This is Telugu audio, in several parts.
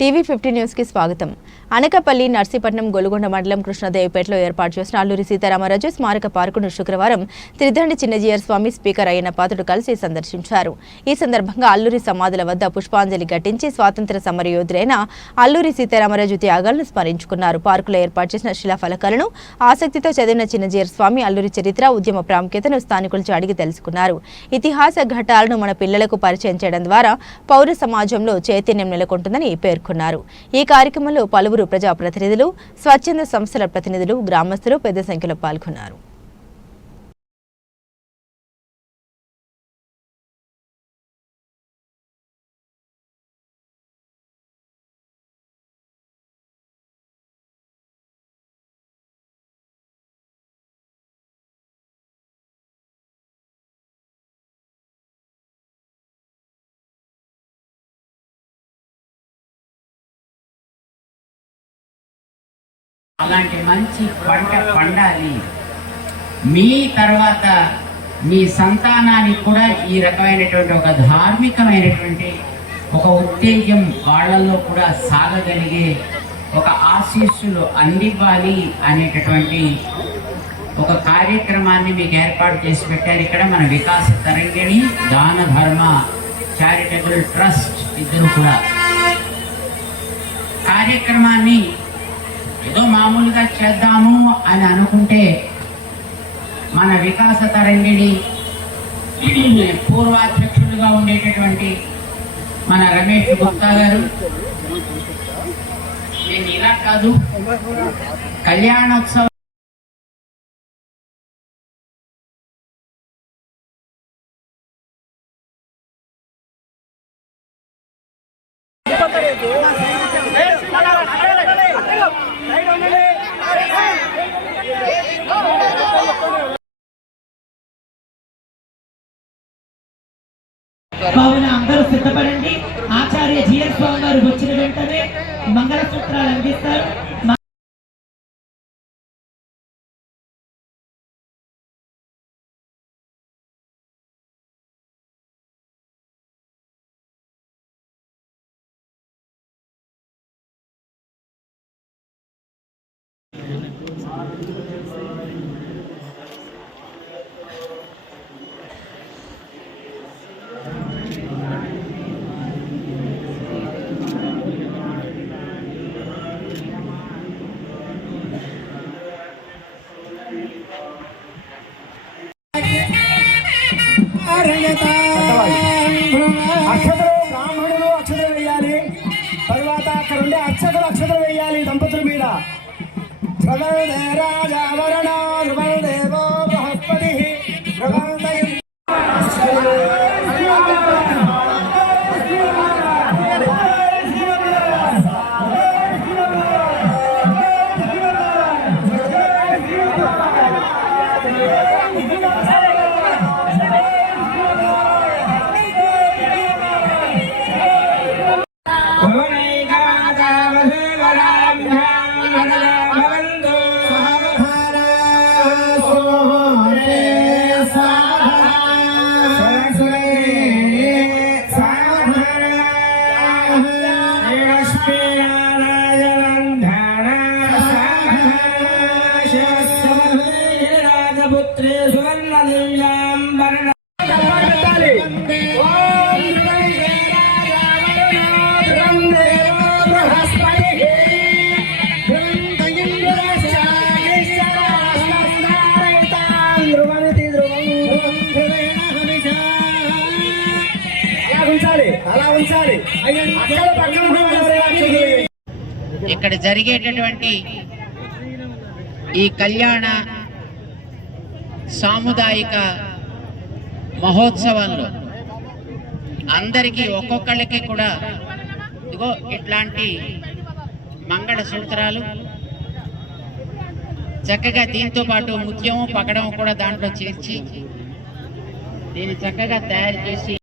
టీవీ ఫిఫ్టీ న్యూస్కి స్వాగతం. అనకపల్లి నర్సీపట్నం గొలుగొండ మండలం కృష్ణదేవిపేటలో ఏర్పాటు చేసిన అల్లూరి సీతారామరాజు స్మారక పార్కును శుక్రవారం త్రిదండి చిన్నజీయర్ స్వామి స్పీకర్ అయిన పాత్రుడు కలిసి సందర్శించారు. ఈ సందర్భంగా అల్లూరి సమాధుల వద్ద పుష్పాంజలి ఘటించి స్వాతంత్ర సమరయోధులైన అల్లూరి సీతారామరాజు త్యాగాలను స్మరించుకున్నారు. పార్కులో ఏర్పాటు చేసిన శిలాఫలకాలను ఆసక్తితో చదివిన చిన్నజీయర్ స్వామి అల్లూరి చరిత్ర ఉద్యమ ప్రాముఖ్యతను స్థానికులచే అడిగి తెలుసుకున్నారు. ఇతిహాస ఘటాలను మన పిల్లలకు పరిచయం చేయడం ద్వారా పౌర సమాజంలో చైతన్యం నెలకొంటుందని పేర్కొన్నారు. ఈ కార్యక్రమంలో పలువురు ప్రజాప్రతినిధులు స్వచ్ఛంద సంస్థల ప్రతినిధులు గ్రామస్తులు పెద్ద సంఖ్యలో పాల్గొన్నారు. అలాంటి మంచి పంట పండాలి. మీ తర్వాత మీ సంతానానికి కూడా ఈ రకమైనటువంటి ఒక ధార్మికమైనటువంటి ఒక ఉత్తేజం వాళ్ళల్లో కూడా సాగగలిగే ఒక ఆశీస్సులు అందివ్వాలి అనేటటువంటి ఒక కార్యక్రమాన్ని మీకు ఏర్పాటు చేసి పెట్టారు. ఇక్కడ మన వికాస తరంగిణి దాన ధర్మ చారిటబుల్ ట్రస్ట్ ఇద్దరు కూడా. కార్యక్రమాన్ని ఏదో మామూలుగా చేద్దాము అని అనుకుంటే మన వికాస తరంగిణి పూర్వాధ్యక్షులుగా ఉండేటటువంటి మన రమేష్ గుప్తా గారు. నేను ఇలా కాదు. కళ్యాణోత్సవం సిద్ధపడండి. ఆచార్య జిఎన్ స్వామి గారు వచ్చిన వెంటనే మంగళసూత్రాలు అందిస్తారు. మ- అక్షతలు బ్రాహ్మణులు అక్షతలు వేయాలి. తర్వాత అక్కడ ఉండే అక్షతలు అక్షతలు వేయాలి. దంపతుల మీద. ధ్రువదే రాజావరణ ఎవరైనా అక్షతలు వేయాలి. ఇక్కడ జరిగేటటువంటి ఈ కళ్యాణ సాముదాయిక మహోత్సవంలో అందరికీ ఒక్కొక్కళ్ళకి కూడా ఇదిగో ఇట్లాంటి మంగళ సూత్రాలు చక్కగా దీంతో పాటు ముత్యము పకడం కూడా దాంట్లో చేర్చి దీన్ని చక్కగా తయారు చేసి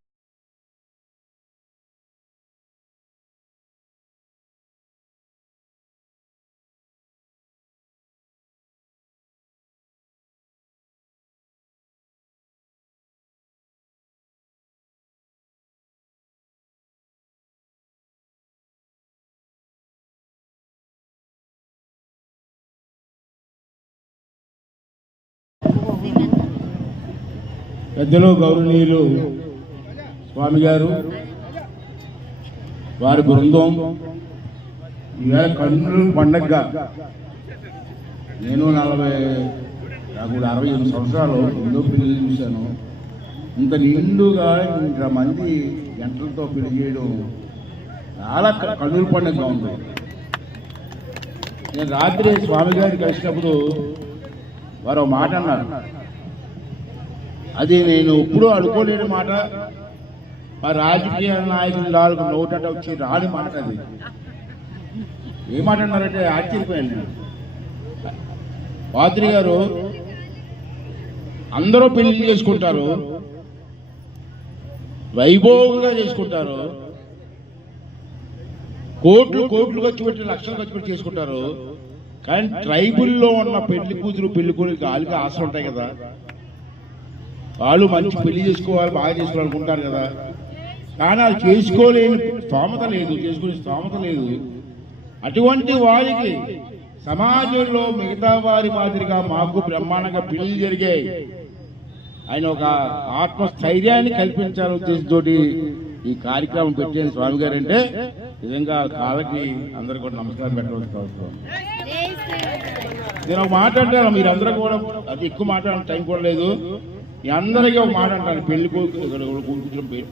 పెద్దలు గౌరవనీయులు స్వామి గారు వారి బృందం. ఈవేళ కన్నుల పండగగా నేను నలభై నాకు కూడా అరవై ఎనిమిది సంవత్సరాలు ఎన్నో పెళ్ళి చూశాను. ఇంత నిండుగా ఇంత మంది గంటలతో పెళ్ళి చేయడం చాలా కన్నులు కన్నుల పండుగగా ఉంది. నేను రాత్రి స్వామి గారిని కలిసినప్పుడు వారు మాట అన్నారు. అది నేను ఎప్పుడూ అనుకోలేని మాట. మా రాజకీయ నాయకులు నాలుగు నోటట వచ్చి రాని మాట అది. ఏ మాట ఆశ్చర్యపోయాను నేను. పాత్రి గారు అందరూ పెళ్ళి చేసుకుంటారు. వైభోగంగా చేసుకుంటారు. కోట్లు కోట్లు ఖర్చు పెట్టి లక్షలు ఖర్చు పెట్టి చేసుకుంటారు. కానీ ట్రైబుల్లో ఉన్న పెళ్ళి కూతురు పెళ్ళి కొడుకు గాలికి ఆశలు ఉంటాయి కదా. వాళ్ళు మంచి పెళ్ళి చేసుకోవాలి బాగా చేసుకోవాలనుకుంటారు కదా. కానీ వాళ్ళు చేసుకోలేని స్తోమత లేదు చేసుకునే స్తోమత లేదు. అటువంటి వారికి సమాజంలో మిగతా వారి మాదిరిగా మాకు బ్రహ్మాండంగా పెళ్ళి జరిగాయి ఆయన ఒక ఆత్మస్థైర్యాన్ని కల్పించాలనే ఉద్దేశంతో ఈ కార్యక్రమం పెట్టిన స్వామి గారు అంటే నిజంగా కాళ్ళకి అందరు కూడా నమస్కారం పెట్టవలసిన అవసరం. నేను ఒక మాట అంటాను మీరందరూ కూడా అది ఎక్కువ మాట్లాడే టైం కూడా లేదు. అందరికీ ఒక మాట అంటారు పెళ్ళి కొడుకు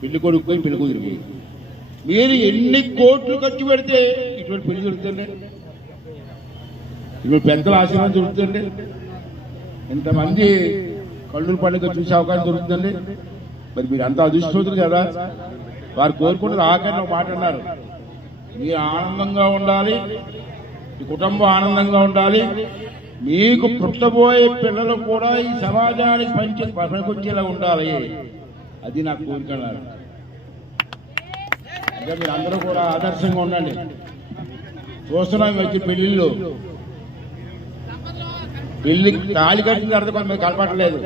పెళ్ళి కొడుకు పెళ్ళి కూతురికి మీరు ఎన్ని కోట్లు ఖర్చు పెడితే ఇటువంటి పెళ్ళి దొరుకుతుంది ఇప్పుడు పెద్దల ఆశీర్వాదం దొరుకుతుంది ఇంతమంది కళ్ళూరు పండుగ చూసే అవకాశం దొరుకుతుంది మరి మీరు అంత అదృష్టవంతులు కదా? వారు కోరుకుంటారు ఆఖరిని ఒక మాట అన్నారు. మీరు ఆనందంగా ఉండాలి మీ కుటుంబం ఆనందంగా ఉండాలి మీకు పుట్టబోయే పిల్లలు కూడా ఈ సమాజానికి పంచి పనికొచ్చేలా ఉండాలి. అది నా కోరిక మీరు అందరూ కూడా ఆదర్శంగా ఉండండి. చూస్తున్నాం వచ్చి పెళ్ళిళ్ళు పెళ్ళి తాళి కట్టిన తర్వాత కొంతమంది కలపట్లేదు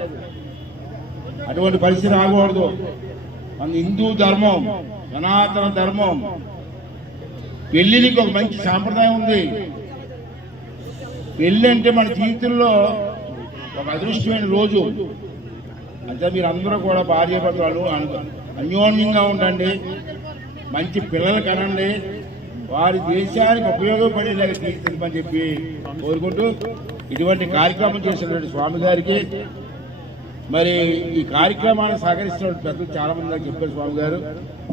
అటువంటి పరిస్థితి రాకూడదు. మన హిందూ ధర్మం సనాతన ధర్మం. పెళ్ళికి ఒక మంచి సాంప్రదాయం ఉంది. పెళ్ళంటే అంటే మన జీవితంలో ఒక అదృష్టమైన రోజు. అంటే మీరు అందరూ కూడా భార్య భర్తలు అన్యోన్యంగా ఉండండి. మంచి పిల్లలు కనండి. వారి దేశానికి ఉపయోగపడేలాగా తీర్చిందని చెప్పి కోరుకుంటూ ఇటువంటి కార్యక్రమం చేసినటువంటి స్వామి గారికి మరి ఈ కార్యక్రమాన్ని సహకరిస్తున్న పెద్దలు చాలా మంది చెప్పారు స్వామి గారు.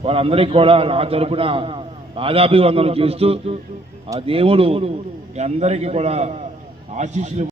వాళ్ళందరికీ కూడా నా తరపున పాదాభివందనం చేస్తూ ఆ దేవుడు అందరికీ కూడా ఆశీస్సులు